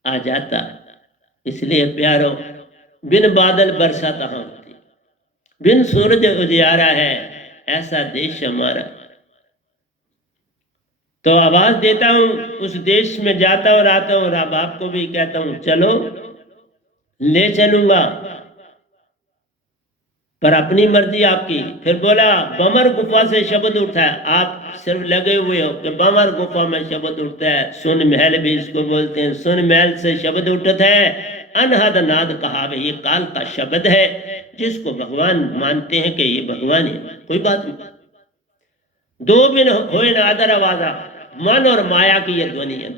आ जाता। इसलिए प्यारो, बिन बादल बरसा तहां होती, बिन सूरज उजियारा है ऐसा देश हमारा। तो आवाज देता हूं, उस देश में जाता और आता हूं, और अब आपको भी कहता हूं चलो, ले चलूंगा, पर अपनी मर्जी आपकी। फिर बोला बमर गुफा से शब्द उठा है। आप सिर्फ लगे हुए हो कि बमर गुफा में शब्द उठता है, सुन महल भी इसको बोलते हैं। सुन महल से शब्द उठता है, अनहद नाद कहावे, ये काल का शब्द है, जिसको भगवान मानते हैं कि ये भगवान है। कोई बात नहीं, दो बिन होए ना आदर आवाजा, मन और माया की ये ध्वनि है,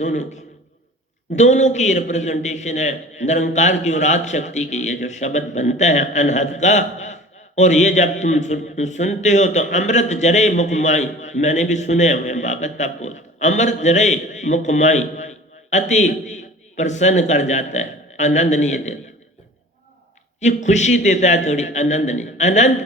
दोनों की रिप्रेजेंटेशन है, निरंकार की और आदि शक्ति की। ये जो शब्द बनता है अनहद का, और ये जब तुम सुनते हो तो अमृत जरे मुखमाई, मैंने भी सुने हुए बाबा तब बोल, अमृत जरे मुखमाई, अति प्रसन्न कर जाता है, आनंद नहीं देता, ये खुशी देता है थोड़ी, आनंद नहीं। आनंद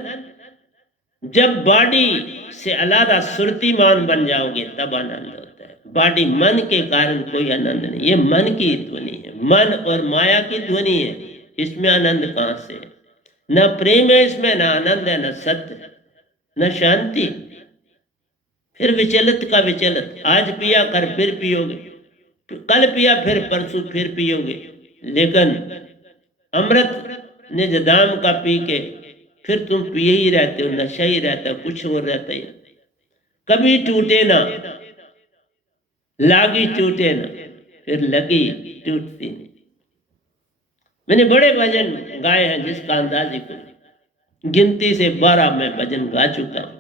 जब बॉडी से अलग सुरतीमान बन जाओगे तब आनंद होता है। बॉडी मन के कारण कोई आनंद नहीं, ये मन की ध्वनि है, मन और माया की ध्वनि है। इसमें आनंद कहां से? न प्रेम है इसमें, न आनंद है, न सत्य, न शांति। फिर विचलित का विचलित, आज पिया कर फिर पियोगे, कल पिया फिर परसों फिर पियोगे, लेकिन अमृत निज दाम का पी के फिर तुम पिए ही रहते हो, नशा ही रहता, कुछ और रहता है। कभी टूटे ना, लागी टूटे ना, फिर लगी टूटती नहीं। मैंने बड़े भजन गाए हैं जिसका अंदाज ही कोई, गिनती से 12 मैं भजन गा चुका हूं,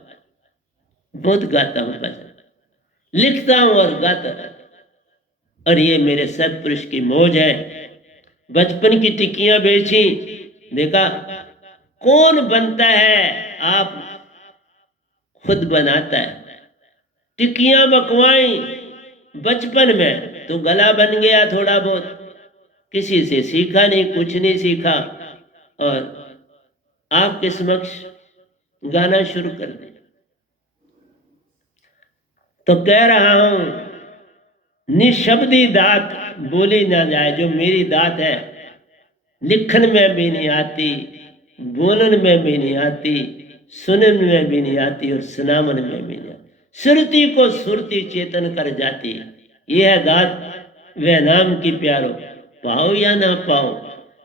बहुत गाता हूं भजन, लिखता हूं और गाता हूं। और ये मेरे सतपुरुष की मौज है। बचपन की टिक्कियां बेची, देखा कौन बनता है? आप खुद बनाता है। टिक्कियां बकवाई बचपन में तो गला बन गया थोड़ा बहुत, किसी से सीखा नहीं, कुछ नहीं सीखा, और आपके समक्ष गाना शुरू कर दिया। तो कह रहा हूं, निशब्दी दात बोली ना जाए, जो मेरी दात है, लिखन में भी नहीं आती, बोलन में भी नहीं आती, सुनन में भी नहीं आती, और सुनावन में भी नहीं आती। सुरती को सुरती चेतन कर जाती, यह है दात वह नाम की प्यारो, पाओ या ना पाओ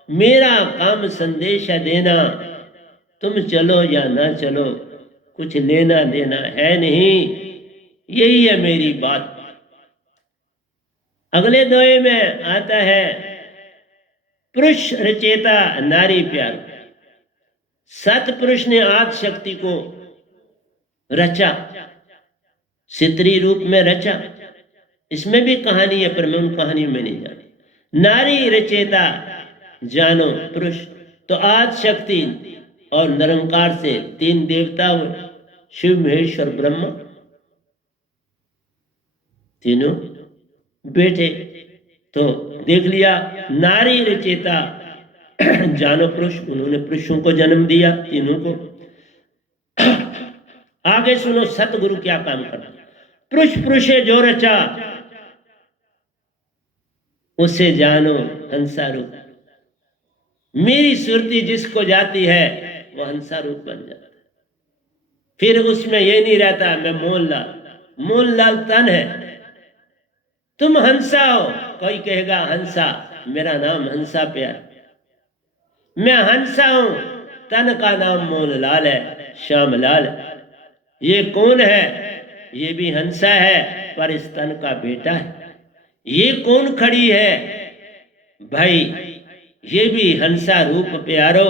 मेरा काम संदेश है देना, तुम चलो या ना चलो कुछ लेना देना है नहीं, यही है मेरी बात। अगले दोहे में आता है, पुरुष रचेता नारी प्यारो। सतपुरुष ने आदि शक्ति को रचा, सित्री रूप में रचा। इसमें भी कहानी है, पर मैं उन कहानियों में नहीं जाती। नारी रचेता जानो पुरुष, तो आदि शक्ति और निरंकार से 3 देवता हुए, शिव महेश और ब्रह्मा, तीनों बेटे। तो देख लिया, नारी रचेता जानो पुरुष, उन्होंने पुरुषों को जन्म दिया, तीनों को। आगे सुनो सतगुरु क्या काम करता। पुरुष पुरुषे जो रचा, उसे जानो हंसा रूप। मेरी सुरती जिसको जाती है वो हंसा रूप बन जाता है। फिर उसमें ये नहीं रहता मैं मोहनलाल, मोहनलाल तन है, तुम हंसा हो। कोई कहेगा हंसा, मेरा नाम हंसा प्यार, मैं हंसा हूं, तन का नाम मोहनलाल है, श्यामलाल। ये कौन है? ये भी हंसा है पर इस तन का बेटा है। ये कौन खड़ी है भाई? ये भी हंसा रूप प्यारो,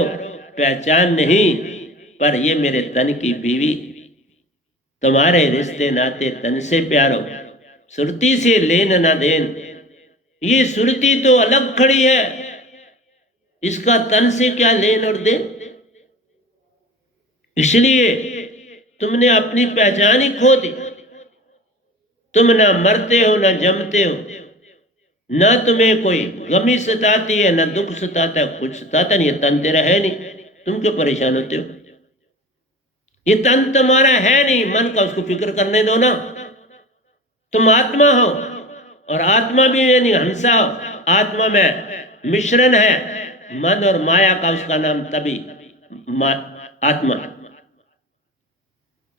पहचान नहीं पर ये मेरे तन की बीवी। तुम्हारे रिश्ते नाते तन से प्यारो, सुरती से लेन ना देन। ये सुरती तो अलग खड़ी है, इसका तन से क्या लेन और देन? इसलिए तुमने अपनी पहचान ही खो दी। तुम ना मरते हो ना जमते हो, ना तुम्हें कोई गमी सताती है ना दुख सताता है, कुछ सताता नहीं। ये तन तेरा है नहीं, तुम क्यों परेशान होते हो? ये तन तुम्हारा है नहीं, मन का, उसको फिक्र करने दो ना। तुम आत्मा हो, और आत्मा भी यानी हंसा हो। आत्मा में मिश्रण है मन और माया का, उसका नाम तभी आत्मा।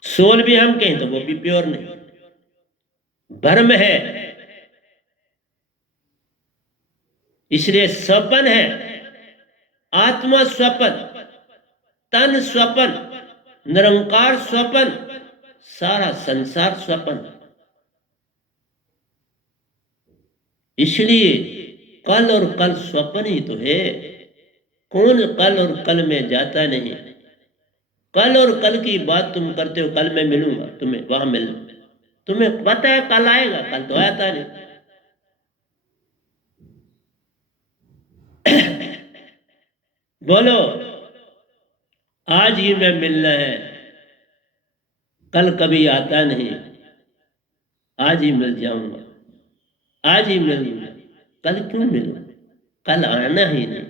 सोल भी हम कहें तो वो भी प्योर नहीं, भ्रम है। इसलिए स्वपन है, आत्मा स्वपन, तन स्वपन, निरंकार स्वपन, सारा संसार स्वपन। इसलिए कल और कल स्वपन ही तो है। कौन कल और कल में जाता नहीं? कल और कल की बात तुम करते हो, कल मैं मिलूंगा तुम्हें, वहां मिलना। तुम्हें पता है कल आएगा, कल तो आता नहीं। बोलो आज ही मैं मिलना है, कल कभी आता नहीं। आज ही मिल जाऊंगा, आज ही मिलूंगा, कल क्यों मिलूं? कल आना ही नहीं,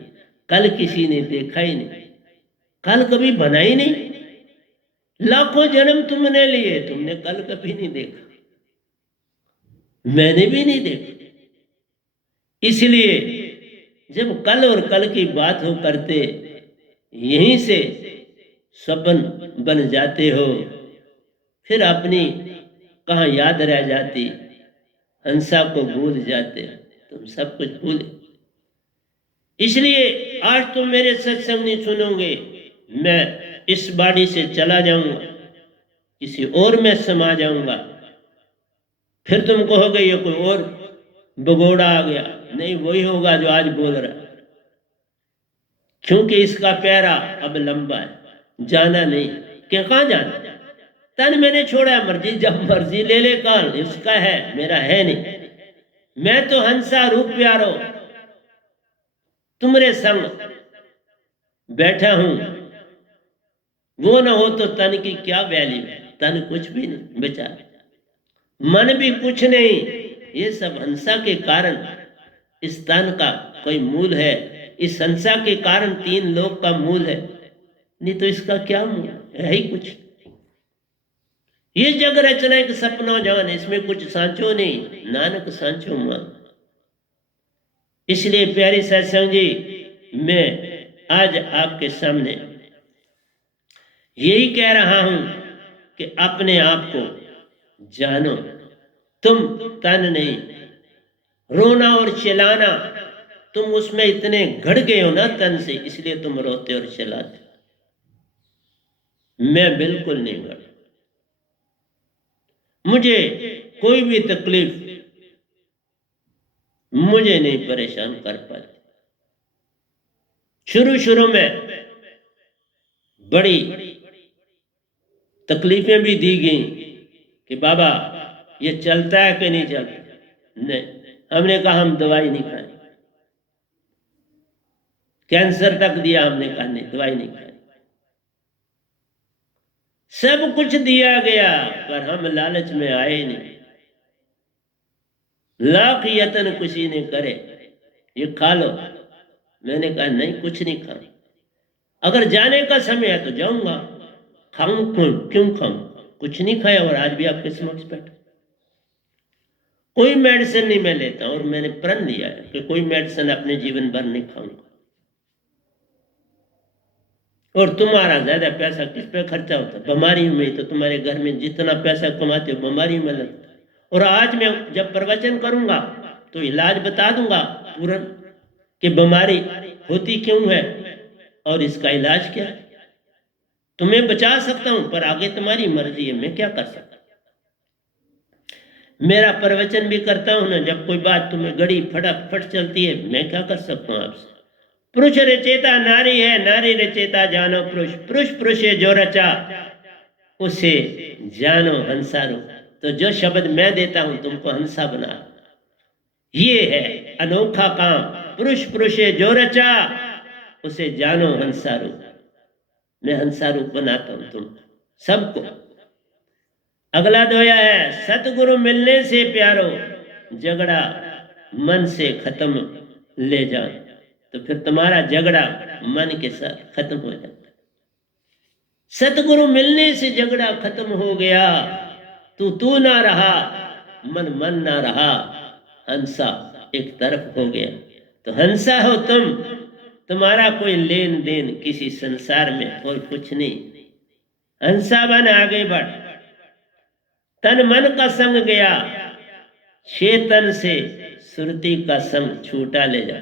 कल किसी ने देखा ही नहीं, कल कभी बना ही नहीं। लाखों जन्म तुमने लिए, तुमने कल कभी नहीं देखा, मैंने भी नहीं देखा। इसलिए जब कल और कल की बात हो करते, यहीं से स्वप्न बन जाते हो, फिर अपनी कहाँ याद रह जाती, हंसा को भूल जाते, तुम सब कुछ भूले। इसलिए आज तुम मेरे सत्संग नहीं सुनोगे, मैं इस बाड़ी से चला जाऊंगा, किसी और में समा जाऊंगा। फिर तुम कहोगे ये कोई और भगोड़ा आ गया। नहीं, वही होगा जो आज बोल रहा है, क्योंकि इसका पैरा अब लंबा है, जाना नहीं। कि कहाँ जाना? तन मैंने छोड़ा है, मर्जी जब मर्जी ले ले काल, इसका है, मेरा है नहीं। मैं तो हंसा रूप प्यारो, तुम्हारे संग बैठा हूं। वो ना हो तो तन की क्या वैल्यू? तन कुछ भी नहीं बेचारा, मन भी कुछ नहीं। ये सब हंसा के कारण इस तन का कोई मूल है, इस हंसा के कारण 3 लोक का मूल है, नहीं तो इसका क्या मूल है ही कुछ। ये जग रचना एक सपना जान, इसमें कुछ सांचो नहीं, नानक सांचो मान। इसलिए प्यारे सत्संग जी, मैं आज आपके सामने यही कह रहा हूं कि अपने आप को जानो। तुम तन नहीं, रोना और चिल्लाना, तुम उसमें इतने घड़ गए हो ना तन से, इसलिए तुम रोते और चिल्लाते। मैं बिल्कुल नहीं घड़ा, मुझे कोई भी तकलीफ मुझे नहीं परेशान कर पाती। शुरू शुरू में बड़ी तकलीफें भी दी गई कि बाबा ये चलता है कि नहीं चलता। नहीं, हमने कहा हम दवाई नहीं खाएं। कैंसर तक दिया, हमने कहा नहीं, दवाई नहीं खाएं। सब कुछ दिया गया, पर हम लालच में आए नहीं। लाख यत्न किसी ने करे, ये खा लो। मैंने कहा नहीं, कुछ नहीं खाना। अगर जाने का समय है तो जाऊंगा, खाऊं क्यों खाऊं? कुछ नहीं खाया और आज भी आपके समक्ष बैठा। कोई मेडिसिन नहीं मैं लेता, और मैंने प्रण लिया है कि कोई मेडिसिन अपने जीवन भर नहीं खाऊंगा। और तुम्हारा ज्यादा पैसा किस पे खर्चा होता? बीमारी में। तो तुम्हारे घर में जितना पैसा कमाते हो बीमारी में लगता है। और आज मैं जब प्रवचन करूंगा तो इलाज बता दूंगा पूर्ण कि बीमारी होती क्यों है और इसका इलाज क्या है। तुम्हें बचा सकता हूं, पर आगे तुम्हारी मर्जी है, मैं क्या कर सकता। मेरा प्रवचन भी करता हूं ना, जब कोई बात तुम्हें गड़ी फटाफट चलती है, मैं क्या कर सकता हूं आपसे। पुरुष रचेता नारी है, नारी रचेता जानो पुरुष, पुरुष पुरुषे जो रचा उसे जानो हंसारो। तो जो शब्द मैं देता हूं तुमको हंसा बना, ये है अनोखा काम। पुरुष पुरुषे जो रचा उसे जानो हंसारो। मैं हंसारूप बनाता हूं तुम सबको। अगला दोया है, सतगुरु मिलने से प्यारो, झगड़ा मन से खत्म ले जाओ। तो फिर तुम्हारा झगड़ा मन के साथ खत्म हो जाता। सतगुरु मिलने से झगड़ा खत्म हो गया, तू ना रहा, मन मन ना रहा, हंसा एक तरफ हो गया। तो हंसा हो तुम, तुम्हारा कोई लेन देन किसी संसार में और कुछ नहीं। हंसा बन आगे बढ़। तन मन का संग गया, चेतन से सुरती का संग छूटा ले जा।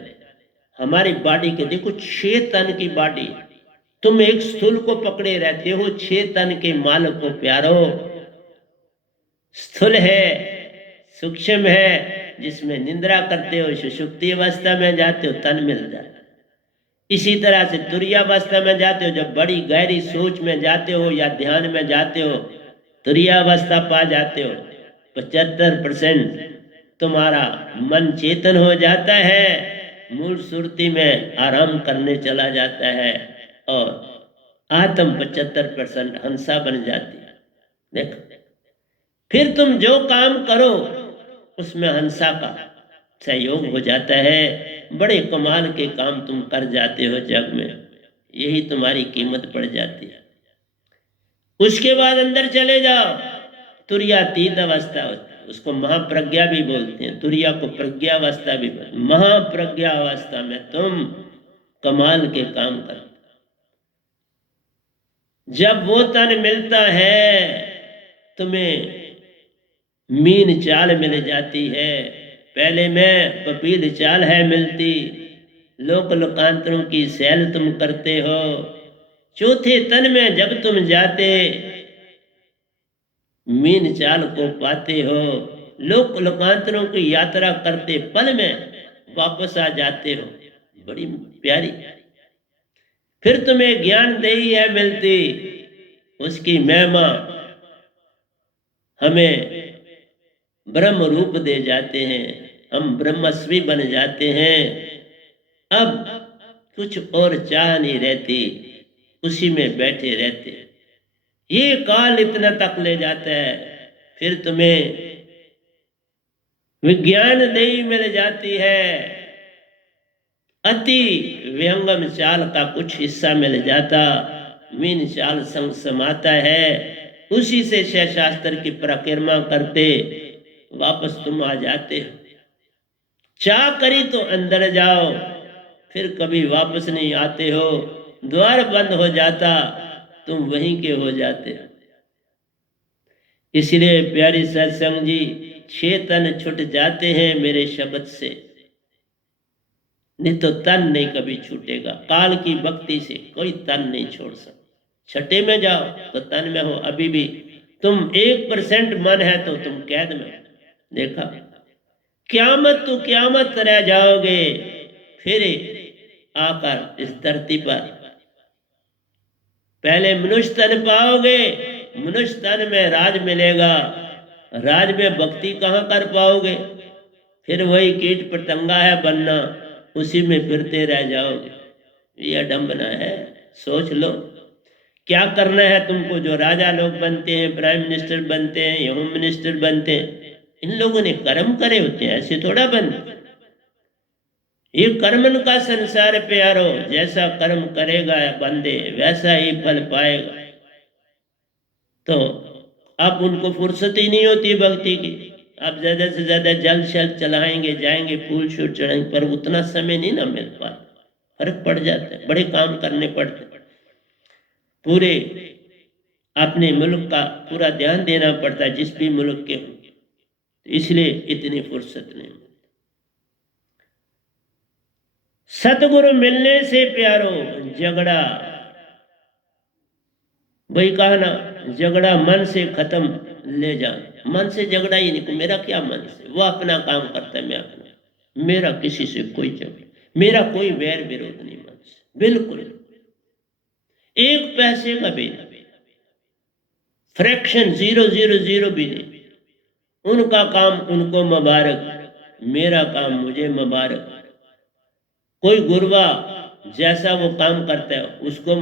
हमारी बॉडी के देखो 6 तन की बॉडी, तुम एक स्थूल को पकड़े रहते हो, 6 तन के मालक को प्यारो। स्थूल है, सूक्ष्म है, जिसमें निंद्रा करते हो, सुषुप्ति अवस्था में जाते हो, तन मिल जाता। इसी तरह से तुरीयावस्था में जाते हो, जब बड़ी गहरी सोच में जाते हो या ध्यान में जाते हो, तुरीयावस्था पा जाते हो। 75% तुम्हारा मन चेतन हो जाता है, मूल सुरती में आराम करने चला जाता है, और आत्म 75% हंसा बन जाती है। देखो, फिर तुम जो काम करो उसमें हंसा का सहयोग हो जाता है। बड़े कमाल के काम तुम कर जाते हो जग में, यही तुम्हारी कीमत पड़ जाती है। उसके बाद अंदर चले जाओ, तुरीयातीत अवस्था होती है, उसको महाप्रज्ञा भी बोलते हैं। तुरीया को प्रज्ञावस्था भी बोलते हैं। महाप्रज्ञा अवस्था में तुम कमाल के काम करते। जब वो तन मिलता है तुम्हें मीन चाल मिल जाती है। पहले में कपिल चाल है मिलती, लोक लोकांतरों की सैल तुम करते हो। चौथे तन में जब तुम जाते मीन चाल को पाते हो, लोक लोकांतरों की यात्रा करते पल में वापस आ जाते हो। बड़ी प्यारी। फिर तुम्हें ज्ञान देही है मिलती, उसकी महिमा हमें ब्रह्म रूप दे जाते हैं, हम ब्रह्मस्वी बन जाते हैं। अब कुछ और चाह नहीं रहती, उसी में बैठे रहते। ये काल इतना तक ले जाता है, फिर तुम्हें विज्ञान देही मिल जाती है। अति व्यंगम चाल का कुछ हिस्सा मिल जाता, मीन चाल संग समाता है। उसी से शास्त्र की परिक्रमा करते वापस तुम आ जाते हो। चाह करी तो अंदर जाओ, फिर कभी वापस नहीं आते हो। द्वार बंद हो जाता, तुम वहीं के हो जाते हो। इसलिए प्यारी सत्संग जी, 6 तन छूट जाते हैं मेरे शब्द से, नहीं तो तन नहीं कभी छूटेगा। काल की भक्ति से कोई तन नहीं छोड़ सकता। छठे में जाओ तो तन में हो अभी भी। तुम 1% मन है तो तुम कैद में हो। देखा, क्यामत तो क्यामत रह जाओगे, फिर आकर इस धरती पर पहले मनुष्य तन पाओगे, मनुष्य तन में राज मिलेगा, राज में भक्ति कहाँ कर पाओगे? फिर वही कीट पतंगा है बनना, उसी में फिरते रह जाओगे। ये अडंबना है, सोच लो। क्या करना है तुमको? जो राजा लोग बनते हैं, प्राइम मिनिस्टर बनते हैं या होम मिनिस्टर बनते हैं, इन लोगों ने कर्म करे होते हैं, ऐसे थोड़ा बनते। ये कर्मन का संसार प्यारो, जैसा कर्म करेगा बंदे वैसा ही फल पाएगा। तो अब उनको फुर्सत ही नहीं होती भक्ति की। अब ज्यादा से ज्यादा जल शल चलाएंगे, जाएंगे, फूल शूल चढ़ाएंगे, पर उतना समय नहीं ना मिल पाता, फर्क पड़ जाता है, बड़े काम करने पड़ते हैं, पूरे अपने मुल्क का पूरा ध्यान देना पड़ता है, जिस भी मुल्क के हों, इसलिए इतनी फुर्सत नहीं। सतगुरु मिलने से प्यारो झगड़ा, वही कहा ना, झगड़ा मन से खत्म ले जा। मन से झगड़ा ही नहीं, मेरा क्या मन से, वो अपना काम करता है, मैं अपना, मेरा किसी से कोई झगड़ा, मेरा कोई वैर विरोध नहीं मन से, बिल्कुल एक पैसे का भी नहीं, फ्रैक्शन 0.00 भी नहीं। उनका काम उनको मुबारक, मेरा काम मुझे मुबारक। कोई गुरबा जैसा वो काम करता है उसको